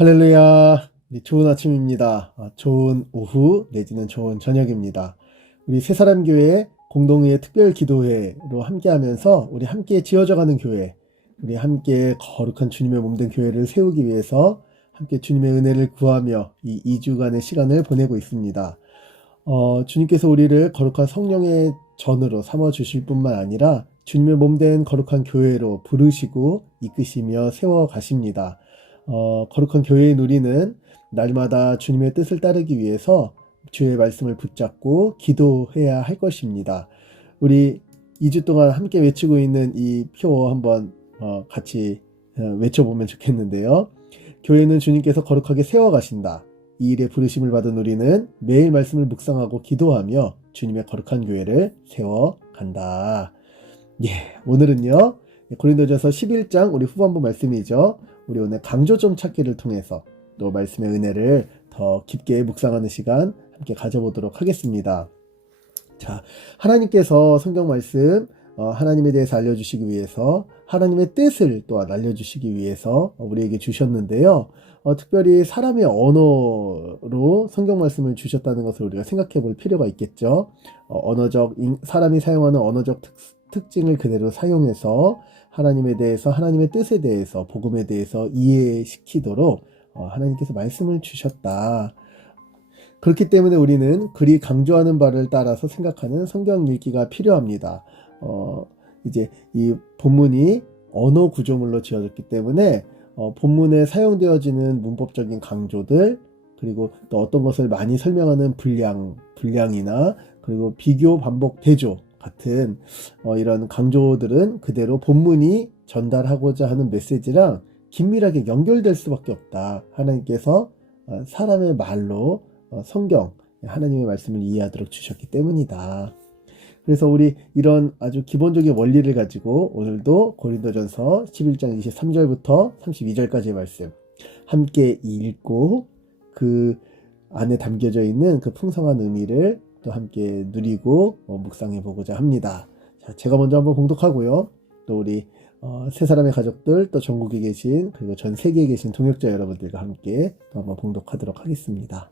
할렐루야. 우리 좋은 아침입니다. 좋은 오후 내지는 좋은 저녁입니다. 우리 새사람 교회 공동의 특별 기도회로 함께하면서 우리 함께 지어져가는 교회, 우리 함께 거룩한 주님의 몸된 교회를 세우기 위해서 함께 주님의 은혜를 구하며 이 2주간의 시간을 보내고 있습니다. 주님께서 우리를 거룩한 성령의 전으로 삼아 주실 뿐만 아니라 주님의 몸된 거룩한 교회로 부르시고 이끄시며 세워 가십니다. 거룩한 교회의 누리는 날마다 주님의 뜻을 따르기 위해서 주의 말씀을 붙잡고 기도해야 할 것입니다. 우리 2주 동안 함께 외치고 있는 이 표 한번 같이 외쳐보면 좋겠는데요. 교회는 주님께서 거룩하게 세워가신다. 이 일에 부르심을 받은 우리는 매일 말씀을 묵상하고 기도하며 주님의 거룩한 교회를 세워간다. 예, 오늘은요 고린도전서 11장 우리 후반부 말씀이죠. 우리 오늘 강조점 찾기를 통해서 또 말씀의 은혜를 더 깊게 묵상하는 시간 함께 가져보도록 하겠습니다. 자, 하나님께서 성경 말씀 하나님에 대해서 알려주시기 위해서 하나님의 뜻을 또한 알려주시기 위해서 우리에게 주셨는데요. 특별히 사람의 언어로 성경 말씀을 주셨다는 것을 우리가 생각해 볼 필요가 있겠죠. 사람이 사용하는 언어적 특징을 그대로 사용해서 하나님에 대해서, 하나님의 뜻에 대해서, 복음에 대해서 이해시키도록 하나님께서 말씀을 주셨다. 그렇기 때문에 우리는 그리 강조하는 바를 따라서 생각하는 성경 읽기가 필요합니다. 이제 이 본문이 언어 구조물로 지어졌기 때문에 본문에 사용되어지는 문법적인 강조들, 그리고 또 어떤 것을 많이 설명하는 분량이나 그리고 비교, 반복, 대조 같은 이런 강조들은 그대로 본문이 전달하고자 하는 메시지랑 긴밀하게 연결될 수밖에 없다. 하나님께서 사람의 말로 성경, 하나님의 말씀을 이해하도록 주셨기 때문이다. 그래서 우리 이런 아주 기본적인 원리를 가지고 오늘도 고린도전서 11장 23절부터 32절까지의 말씀 함께 읽고 그 안에 담겨져 있는 그 풍성한 의미를 또 함께 누리고 묵상해 보고자 합니다. 자, 제가 먼저 한번 봉독하고요. 또 우리 세 사람의 가족들, 또 전국에 계신 그리고 전 세계에 계신 동역자 여러분들과 함께 또 한번 봉독하도록 하겠습니다.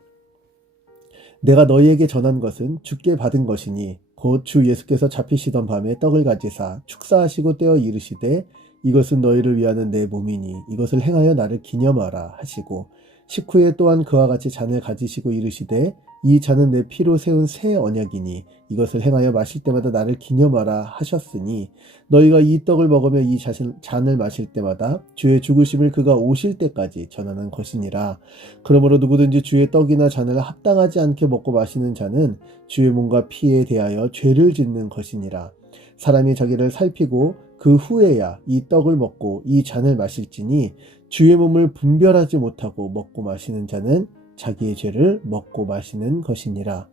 내가 너희에게 전한 것은 주께 받은 것이니 곧 주 예수께서 잡히시던 밤에 떡을 가지사 축사하시고 떼어 이르시되 이것은 너희를 위하는 내 몸이니 이것을 행하여 나를 기념하라 하시고 식후에 또한 그와 같이 잔을 가지시고 이르시되 이 잔은 내 피로 세운 새 언약이니 이것을 행하여 마실 때마다 나를 기념하라 하셨으니 너희가 이 떡을 먹으며 이 잔을 마실 때마다 주의 죽으심을 그가 오실 때까지 전하는 것이니라. 그러므로 누구든지 주의 떡이나 잔을 합당하지 않게 먹고 마시는 자는 주의 몸과 피에 대하여 죄를 짓는 것이니라. 사람이 자기를 살피고 그 후에야 이 떡을 먹고 이 잔을 마실지니 주의 몸을 분별하지 못하고 먹고 마시는 자는 자기의 죄를 먹고 마시는 것이니라.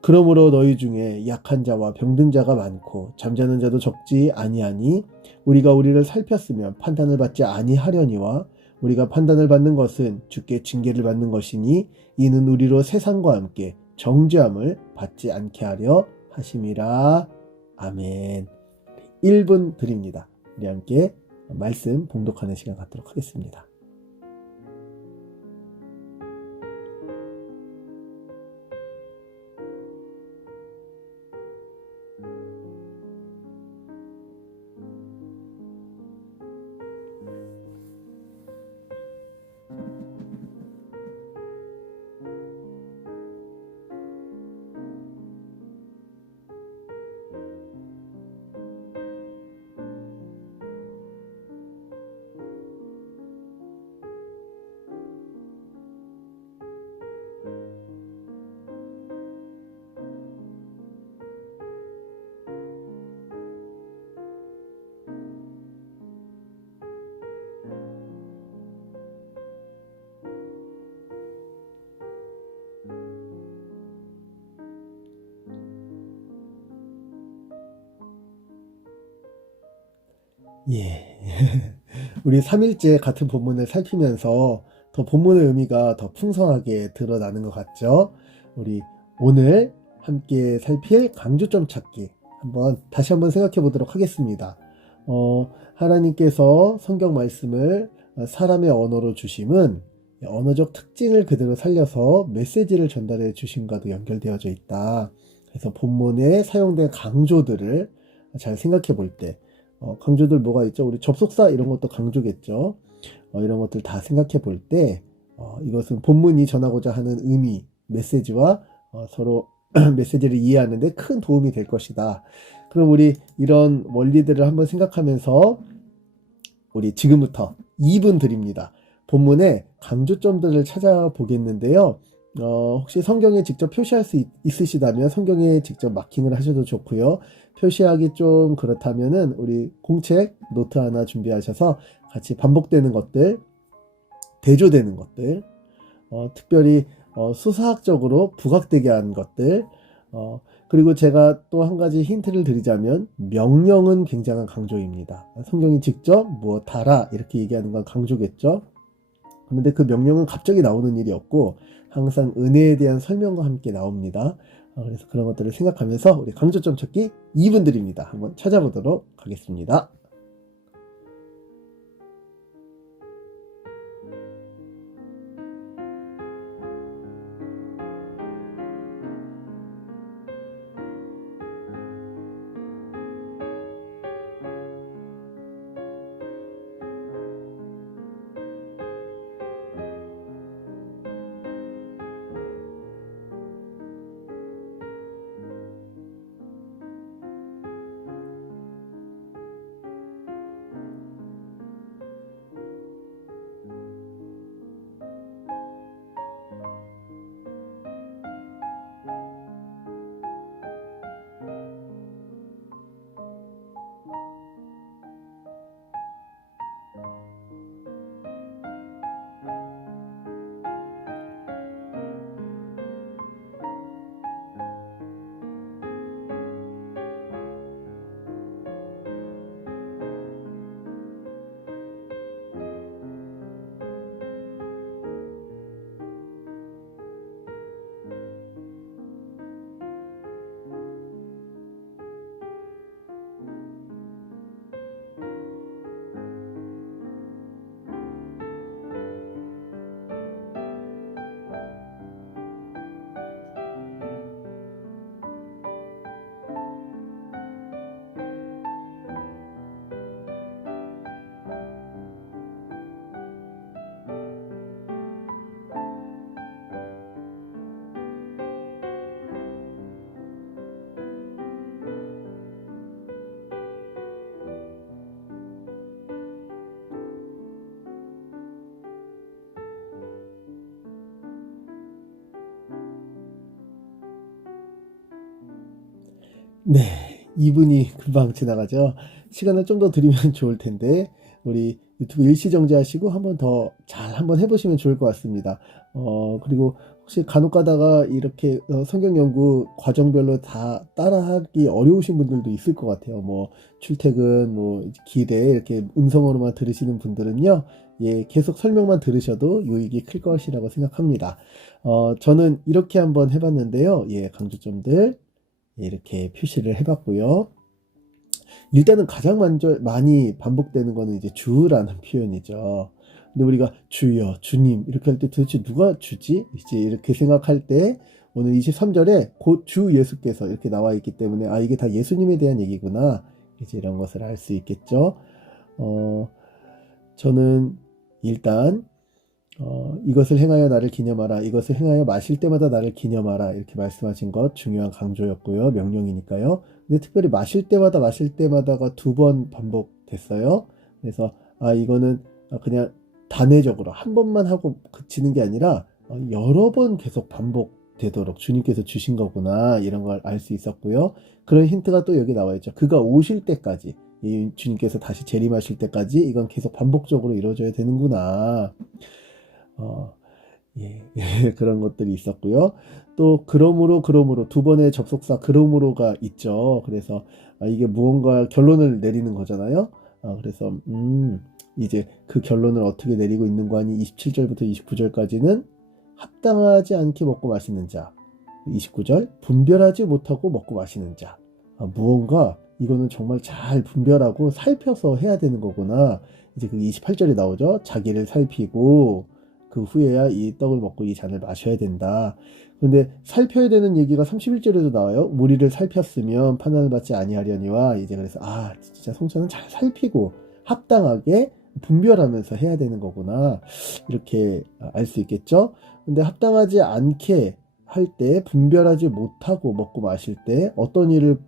그러므로 너희 중에 약한 자와 병든 자가 많고 잠자는 자도 적지 아니하니 우리가 우리를 살폈으면 판단을 받지 아니하려니와 우리가 판단을 받는 것은 주께 징계를 받는 것이니 이는 우리로 세상과 함께 정죄함을 받지 않게 하려 하심이라. 아멘. 1분 드립니다. 우리 함께 말씀 봉독하는 시간 갖도록 하겠습니다. 예. 우리 3일째 같은 본문을 살피면서 더 본문의 의미가 더 풍성하게 드러나는 것 같죠? 우리 오늘 함께 살필 강조점 찾기 다시 한번 생각해 보도록 하겠습니다. 하나님께서 성경 말씀을 사람의 언어로 주심은 언어적 특징을 그대로 살려서 메시지를 전달해 주신과도 연결되어져 있다. 그래서 본문에 사용된 강조들을 잘 생각해 볼 때, 강조들 뭐가 있죠? 우리 접속사 이런 것도 강조겠죠. 이런 것들 다 생각해 볼 때, 이것은 본문이 전하고자 하는 의미, 메시지와 서로 메시지를 이해하는 데 큰 도움이 될 것이다. 그럼 우리 이런 원리들을 한번 생각하면서 우리 지금부터 2분 드립니다. 본문의 강조점들을 찾아보겠는데요. 혹시 성경에 직접 표시할 수 있으시다면 성경에 직접 마킹을 하셔도 좋고요. 표시하기 좀 그렇다면은 우리 공책 노트 하나 준비하셔서 같이 반복되는 것들, 대조되는 것들, 특별히 수사학적으로 부각되게 한 것들, 그리고 제가 또 한 가지 힌트를 드리자면 명령은 굉장한 강조입니다. 성경이 직접 무엇하라 이렇게 얘기하는 건 강조겠죠. 그런데 그 명령은 갑자기 나오는 일이 없고 항상 은혜에 대한 설명과 함께 나옵니다. 그래서 그런 것들을 생각하면서 우리 강조점 찾기 2분 드립니다. 한번 찾아보도록 하겠습니다. 네, 2분이 금방 지나가죠. 시간을 좀 더 드리면 좋을 텐데 우리 유튜브 일시정지 하시고 한번 더 잘 한번 해보시면 좋을 것 같습니다. 그리고 혹시 간혹 가다가 이렇게 성경 연구 과정별로 다 따라하기 어려우신 분들도 있을 것 같아요. 뭐 출퇴근, 뭐 길에 이렇게 음성으로만 들으시는 분들은요, 예, 계속 설명만 들으셔도 유익이 클 것이라고 생각합니다. 저는 이렇게 한번 해봤는데요. 예, 강조점들 이렇게 표시를 해봤고요. 일단은 가장 먼저 많이 반복되는 거는 이제 주라는 표현이죠. 근데 우리가 주여, 주님 이렇게 할 때 도대체 누가 주지? 이제 이렇게 생각할 때 오늘 23절에 곧 주 예수께서 이렇게 나와 있기 때문에 이게 다 예수님에 대한 얘기구나. 이제 이런 것을 알 수 있겠죠. 저는 일단 이것을 행하여 나를 기념하라, 이것을 행하여 마실 때마다 나를 기념하라 이렇게 말씀하신 것 중요한 강조였고요. 명령이니까요. 근데 특별히 마실 때마다가 2번 반복됐어요. 그래서 이거는 그냥 단회적으로 한 번만 하고 그치는 게 아니라 여러 번 계속 반복되도록 주님께서 주신 거구나, 이런 걸 알 수 있었고요. 그런 힌트가 또 여기 나와 있죠. 그가 오실 때까지, 주님께서 다시 재림하실 때까지 이건 계속 반복적으로 이루어져야 되는구나. 그런 것들이 있었고요. 또 그러므로 2번의 접속사 그러므로가 있죠. 그래서 이게 무언가 결론을 내리는 거잖아요. 그래서 이제 그 결론을 어떻게 내리고 있는 거 아니. 27절부터 29절까지는 합당하지 않게 먹고 마시는 자, 29절 분별하지 못하고 먹고 마시는 자. 무언가 이거는 정말 잘 분별하고 살펴서 해야 되는 거구나. 이제 그 28절에 나오죠. 자기를 살피고 그 후에야 이 떡을 먹고 이 잔을 마셔야 된다. 그런데 살펴야 되는 얘기가 31절에도 나와요. 무리를 살폈으면 판단을 받지 아니하려니와 이제 그래서 진짜 성찬은 잘 살피고 합당하게 분별하면서 해야 되는 거구나. 이렇게 알 수 있겠죠. 근데 합당하지 않게 할 때 분별하지 못하고 먹고 마실 때 어떤 일을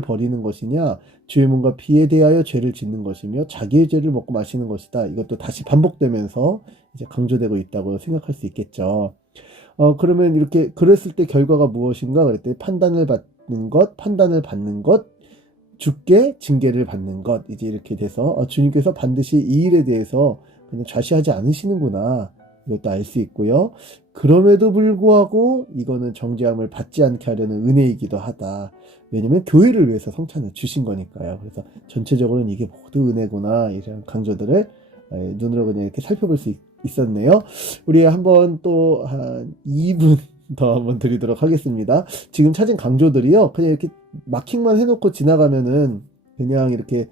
벌이는 것이냐, 주의 몸과 피에 대하여 죄를 짓는 것이며 자기의 죄를 먹고 마시는 것이다. 이것도 다시 반복되면서 이제 강조되고 있다고 생각할 수 있겠죠. 그러면 이렇게 그랬을 때 결과가 무엇인가 그랬더니 판단을 받는 것, 주께 징계를 받는 것. 이제 이렇게 돼서 주님께서 반드시 이 일에 대해서 그냥 좌시하지 않으시는구나. 이것도 알 수 있고요. 그럼에도 불구하고 이거는 정죄함을 받지 않게 하려는 은혜이기도 하다. 왜냐면 교회를 위해서 성찬을 주신 거니까요. 그래서 전체적으로는 이게 모두 은혜구나. 이런 강조들을 눈으로 그냥 이렇게 살펴볼 수 있었네요. 우리 한번 또 한 2분 더 한번 드리도록 하겠습니다. 지금 찾은 강조들이요. 그냥 이렇게 마킹만 해놓고 지나가면은 그냥 이렇게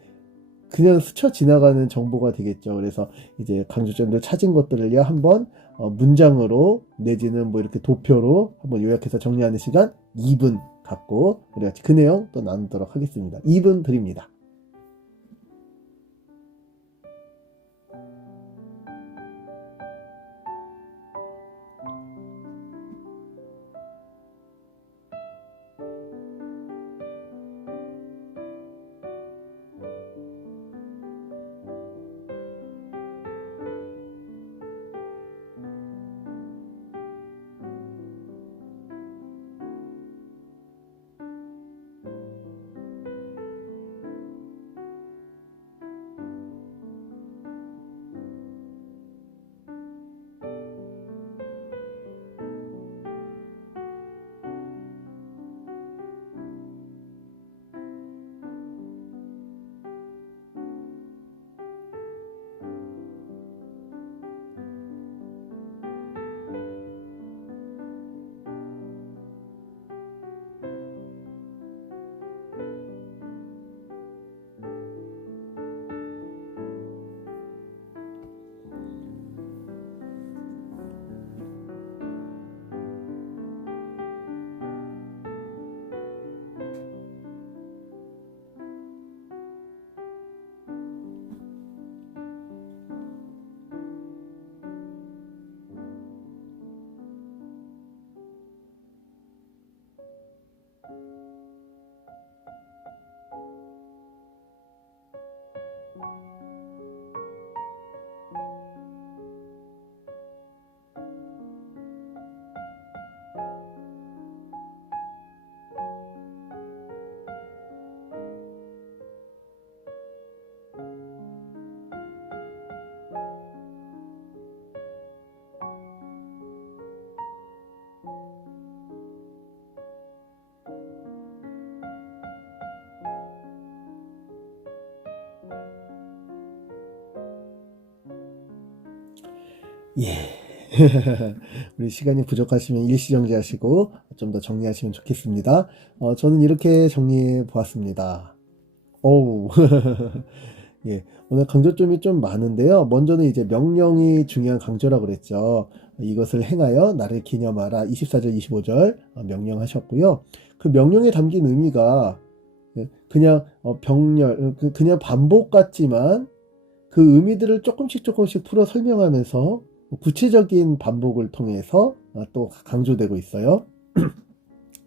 그냥 스쳐 지나가는 정보가 되겠죠. 그래서 이제 강조점들 찾은 것들을요 한번 문장으로 내지는 뭐 이렇게 도표로 한번 요약해서 정리하는 시간 2분 갖고 우리 같이 그 내용 또 나누도록 하겠습니다. 2분 드립니다. 예. 우리 시간이 부족하시면 일시정지하시고 좀 더 정리하시면 좋겠습니다. 저는 이렇게 정리해 보았습니다. 오우. 예. 오늘 강조점이 좀 많은데요. 먼저는 이제 명령이 중요한 강조라고 그랬죠. 이것을 행하여 나를 기념하라. 24절, 25절 명령하셨고요. 그 명령에 담긴 의미가 그냥 병렬, 그냥 반복 같지만 그 의미들을 조금씩 풀어 설명하면서 구체적인 반복을 통해서 또 강조되고 있어요.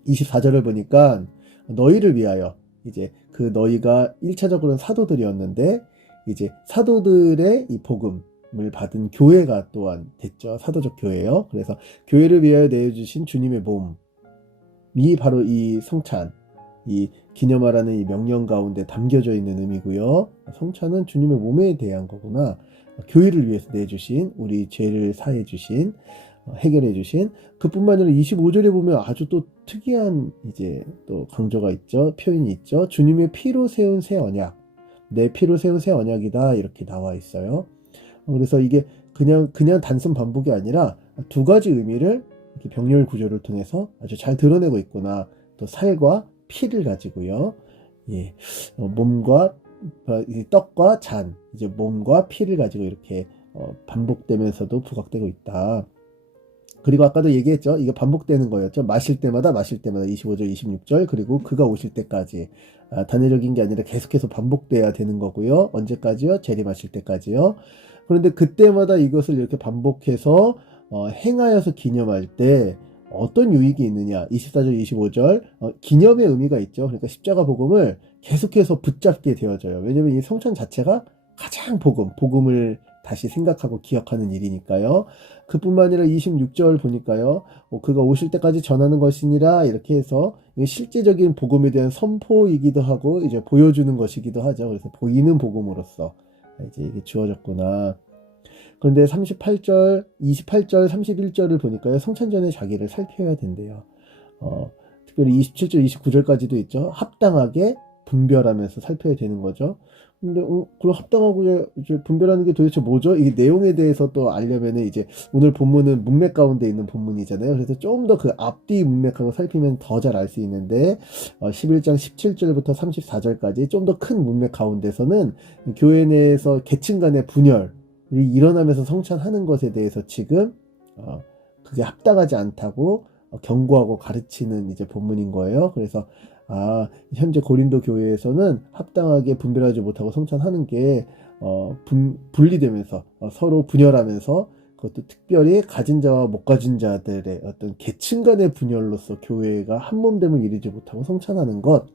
24절을 보니까 너희를 위하여 이제 그 너희가 1차적으로는 사도들이었는데 이제 사도들의 이 복음을 받은 교회가 또한 됐죠. 사도적 교회예요. 그래서 교회를 위하여 내어주신 주님의 몸이 바로 이 성찬, 이 기념하라는 이 명령 가운데 담겨져 있는 의미고요. 성찬은 주님의 몸에 대한 거구나. 교회를 위해서 내주신, 우리 죄를 사해 주신, 해결해 주신. 그뿐만 아니라 25절에 보면 아주 또 특이한 이제 또 강조가 있죠. 표현이 있죠. 주님의 피로 세운 새 언약, 내 피로 세운 새 언약이다, 이렇게 나와 있어요. 그래서 이게 그냥 단순 반복이 아니라 두 가지 의미를 이렇게 병렬 구조를 통해서 아주 잘 드러내고 있구나. 또 살과 피를 가지고요. 예, 몸과 떡과 잔, 이제 몸과 피를 가지고 이렇게 반복되면서도 부각되고 있다. 그리고 아까도 얘기했죠. 이거 반복되는 거였죠. 마실 때마다 25절, 26절, 그리고 그가 오실 때까지. 단회적인 게 아니라 계속해서 반복돼야 되는 거고요. 언제까지요? 재림하실 때까지요. 그런데 그때마다 이것을 이렇게 반복해서 행하여서 기념할 때 어떤 유익이 있느냐? 24절, 25절 기념의 의미가 있죠. 그러니까 십자가 복음을 계속해서 붙잡게 되어져요. 왜냐면 이 성찬 자체가 가장 복음을 다시 생각하고 기억하는 일이니까요. 그뿐만 아니라 26절 보니까요. 그가 오실 때까지 전하는 것이니라 이렇게 해서 실제적인 복음에 대한 선포이기도 하고 이제 보여주는 것이기도 하죠. 그래서 보이는 복음으로서 이제 이게 주어졌구나. 그런데 38절, 28절, 31절을 보니까요. 성찬 전에 자기를 살펴야 된대요. 특별히 27절, 29절까지도 있죠. 합당하게 분별하면서 살펴야 되는 거죠. 근데 그럼 합당하고 이제 분별하는 게 도대체 뭐죠? 이 내용에 대해서 또 알려면은 이제 오늘 본문은 문맥 가운데 있는 본문이잖아요. 그래서 좀 더 그 앞뒤 문맥하고 살피면 더 잘 알 수 있는데 11장 17절부터 34절까지 좀 더 큰 문맥 가운데서는 교회 내에서 계층 간의 분열이 일어나면서 성찬하는 것에 대해서 지금 그게 합당하지 않다고 경고하고 가르치는 이제 본문인 거예요. 그래서 현재 고린도 교회에서는 합당하게 분별하지 못하고 성찬하는 게 분리되면서 서로 분열하면서 그것도 특별히 가진 자와 못 가진 자들의 어떤 계층 간의 분열로서 교회가 한몸됨을 이루지 못하고 성찬하는 것,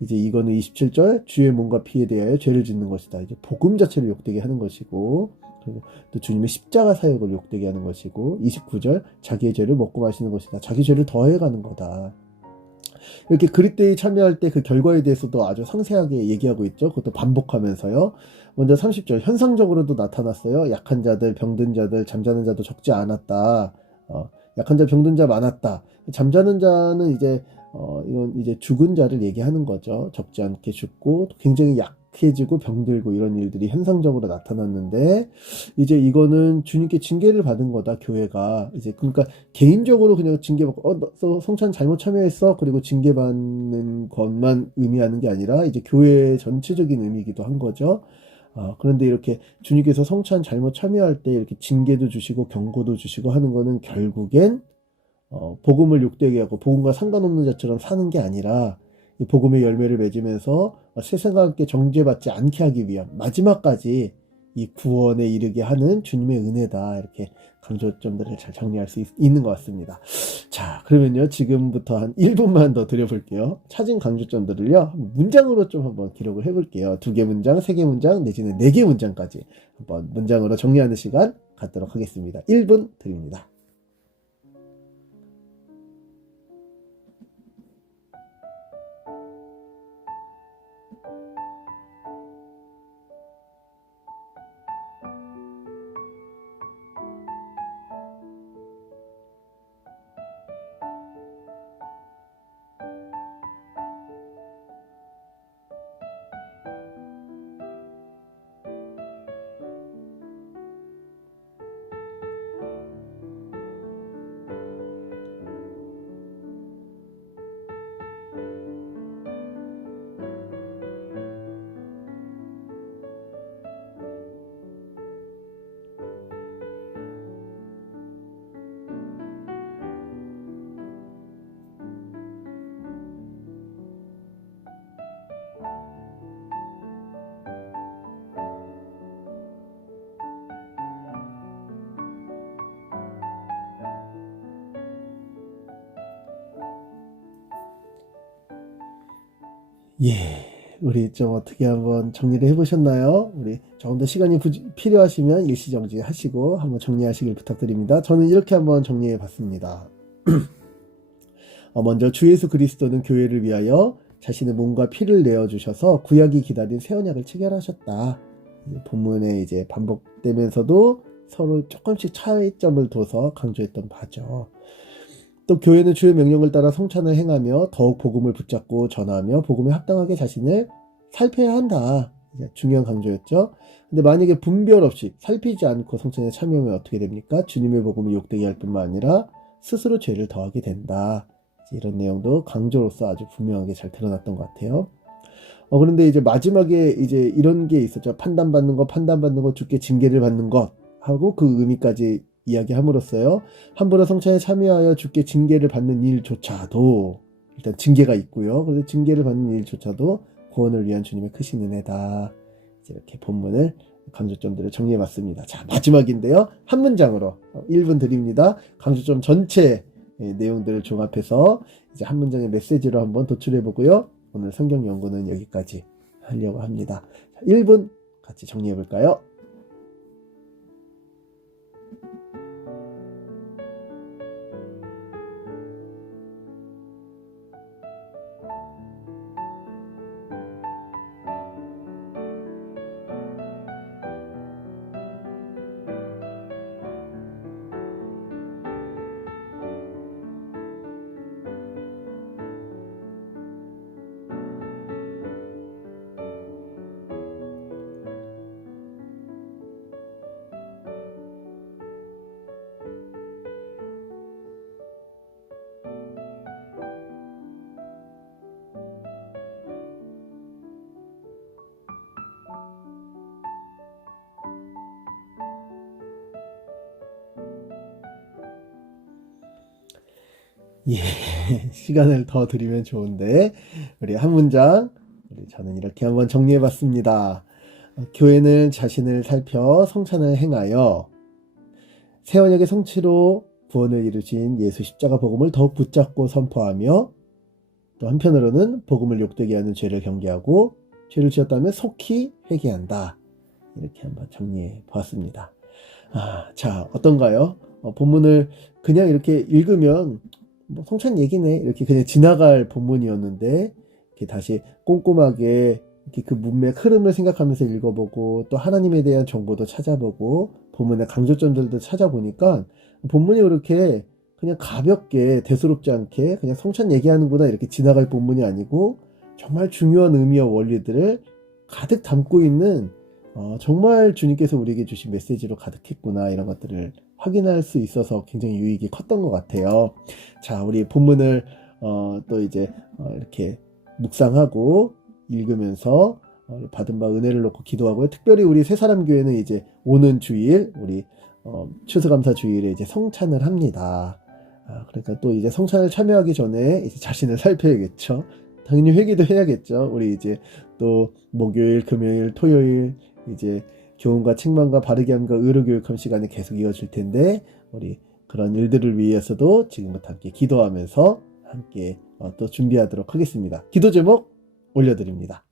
이제 이거는 27절 주의 몸과 피에 대하여 죄를 짓는 것이다. 이제 복음 자체를 욕되게 하는 것이고, 그리고 또 주님의 십자가 사역을 욕되게 하는 것이고, 29절 자기의 죄를 먹고 마시는 것이다. 자기 죄를 더해가는 거다. 이렇게 그리스도에 참여할 때 그 결과에 대해서도 아주 상세하게 얘기하고 있죠. 그것도 반복하면서요. 먼저 30절 현상적으로도 나타났어요. 약한 자들, 병든 자들, 잠자는 자도 적지 않았다. 약한 자, 병든 자 많았다. 잠자는 자는 이제 이건 이제 죽은 자를 얘기하는 거죠. 적지 않게 죽고 굉장히 약해지고 병들고 이런 일들이 현상적으로 나타났는데, 이제 이거는 주님께 징계를 받은 거다. 교회가 이제 그러니까 개인적으로 그냥 징계받고 너 성찬 잘못 참여했어 그리고 징계받는 것만 의미하는 게 아니라 이제 교회 전체적인 의미이기도 한 거죠. 그런데 이렇게 주님께서 성찬 잘못 참여할 때 이렇게 징계도 주시고 경고도 주시고 하는 거는 결국엔 복음을 욕되게 하고 복음과 상관없는 자처럼 사는 게 아니라 이 복음의 열매를 맺으면서 세상과 함께 정죄받지 않게 하기 위한 마지막까지 이 구원에 이르게 하는 주님의 은혜다. 이렇게 강조점들을 잘 정리할 수 있는 것 같습니다. 자, 그러면요. 지금부터 한 1분만 더 드려볼게요. 찾은 강조점들을요. 문장으로 좀 한번 기록을 해볼게요. 2개 문장, 3개 문장, 내지는 4개 문장까지 한번 문장으로 정리하는 시간 갖도록 하겠습니다. 1분 드립니다. 예, 우리 좀 어떻게 한번 정리를 해보셨나요? 우리 조금 더 시간이 필요하시면 일시정지 하시고 한번 정리하시길 부탁드립니다. 저는 이렇게 한번 정리해 봤습니다. 먼저 주 예수 그리스도는 교회를 위하여 자신의 몸과 피를 내어주셔서 구약이 기다린 새 언약을 체결하셨다. 본문에 이제 반복되면서도 서로 조금씩 차이점을 둬서 강조했던 바죠. 또 교회는 주의 명령을 따라 성찬을 행하며 더욱 복음을 붙잡고 전하며 복음에 합당하게 자신을 살펴야 한다. 중요한 강조였죠. 근데 만약에 분별 없이 살피지 않고 성찬에 참여하면 어떻게 됩니까? 주님의 복음을 욕되게 할 뿐만 아니라 스스로 죄를 더하게 된다. 이런 내용도 강조로서 아주 분명하게 잘 드러났던 것 같아요. 그런데 이제 마지막에 이제 이런 게 있었죠. 판단받는 것, 주께 징계를 받는 것. 하고 그 의미까지 이야기함으로써요. 함부로 성찬에 참여하여 주께 징계를 받는 일조차도 일단 징계가 있고요. 그래서 징계를 받는 일조차도 구원을 위한 주님의 크신 은혜다. 이렇게 본문을 강조점들을 정리해봤습니다. 자, 마지막인데요. 한 문장으로 1분 드립니다. 강조점 전체 내용들을 종합해서 이제 한 문장의 메시지로 한번 도출해보고요. 오늘 성경 연구는 여기까지 하려고 합니다. 1분 같이 정리해볼까요? 예, 시간을 더 드리면 좋은데 우리 한 문장 저는 이렇게 한번 정리해봤습니다. 교회는 자신을 살펴 성찬을 행하여 새 언약의 성취로 구원을 이루신 예수 십자가 복음을 더욱 붙잡고 선포하며 또 한편으로는 복음을 욕되게 하는 죄를 경계하고 죄를 지었다면 속히 회개한다. 이렇게 한번 정리해 보았습니다. 자, 어떤가요? 본문을 그냥 이렇게 읽으면 뭐 성찬 얘기네 이렇게 그냥 지나갈 본문이었는데 이렇게 다시 꼼꼼하게 이렇게 그 문맥 흐름을 생각하면서 읽어보고 또 하나님에 대한 정보도 찾아보고 본문의 강조점들도 찾아보니까 본문이 그렇게 그냥 가볍게 대수롭지 않게 그냥 성찬 얘기하는구나 이렇게 지나갈 본문이 아니고 정말 중요한 의미와 원리들을 가득 담고 있는 정말 주님께서 우리에게 주신 메시지로 가득했구나 이런 것들을 확인할 수 있어서 굉장히 유익이 컸던 것 같아요. 자, 우리 본문을 또 이제 이렇게 묵상하고 읽으면서 받은 바 은혜를 놓고 기도하고요. 특별히 우리 새사람교회는 이제 오는 주일 우리 추수감사 주일에 이제 성찬을 합니다. 그러니까 또 이제 성찬을 참여하기 전에 이제 자신을 살펴야겠죠. 당연히 회개도 해야겠죠. 우리 이제 또 목요일, 금요일, 토요일 이제 교훈과 책망과 바르게 함과 의로 교육함 시간이 계속 이어질 텐데 우리 그런 일들을 위해서도 지금부터 함께 기도하면서 함께 또 준비하도록 하겠습니다. 기도 제목 올려드립니다.